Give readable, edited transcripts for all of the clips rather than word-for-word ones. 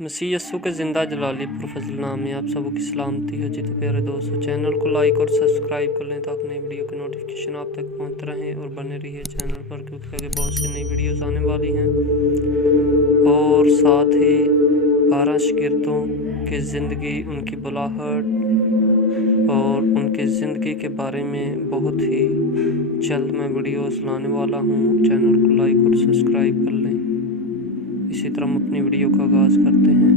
مسیح یسوع کے زندہ جلالی پرفضل نام میں آپ سب کی سلامتی ہو جی۔ تو پیارے دوستو، چینل کو لائک اور سبسکرائب کر لیں تاکہ نئی ویڈیو کی نوٹیفیکیشن آپ تک پہنچ رہیں اور بنے رہیے چینل پر، کیونکہ آگے بہت سی نئی ویڈیوز آنے والی ہیں۔ اور ساتھ ہی 12 شاگردوں کی زندگی، ان کی بلاہٹ اور ان کی زندگی کے بارے میں بہت ہی جلد میں ویڈیوز لانے والا ہوں۔ چینل کو لائک اور سبسکرائب کر لیں۔ اسی طرح ہم اپنی ویڈیو کا آغاز کرتے ہیں۔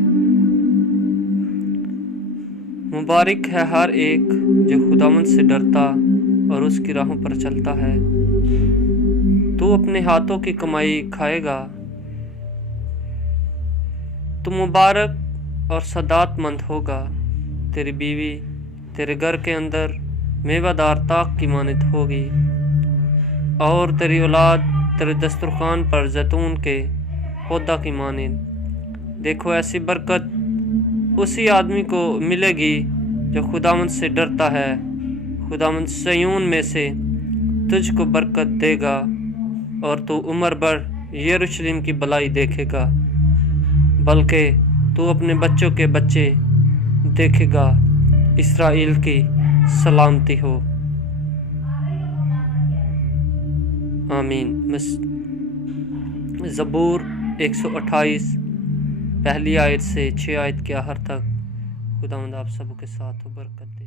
مبارک ہے ہر ایک جو خداوند سے ڈرتا اور اس کی راہوں پر چلتا ہے۔ تو اپنے ہاتھوں کی کمائی کھائے گا۔ تو مبارک اور سعادت مند ہوگا۔ تیری بیوی تیرے گھر کے اندر میوہ دار طاق کی مانند ہوگی، اور تیری اولاد تیرے دسترخوان پر زیتون کے پودا کی مانند۔ دیکھو، ایسی برکت اسی آدمی کو ملے گی جو خداوند سے ڈرتا ہے۔ خداوند صیون میں سے تجھ کو برکت دے گا، اور تو عمر بھر یروشلم کی بھلائی دیکھے گا، بلکہ تو اپنے بچوں کے بچے دیکھے گا۔ اسرائیل کی سلامتی ہو۔ آمین۔ زبور 128 پہلی آیت سے 6 آیت کے آخر تک۔ خداوند آپ سب کے ساتھ برکت دے۔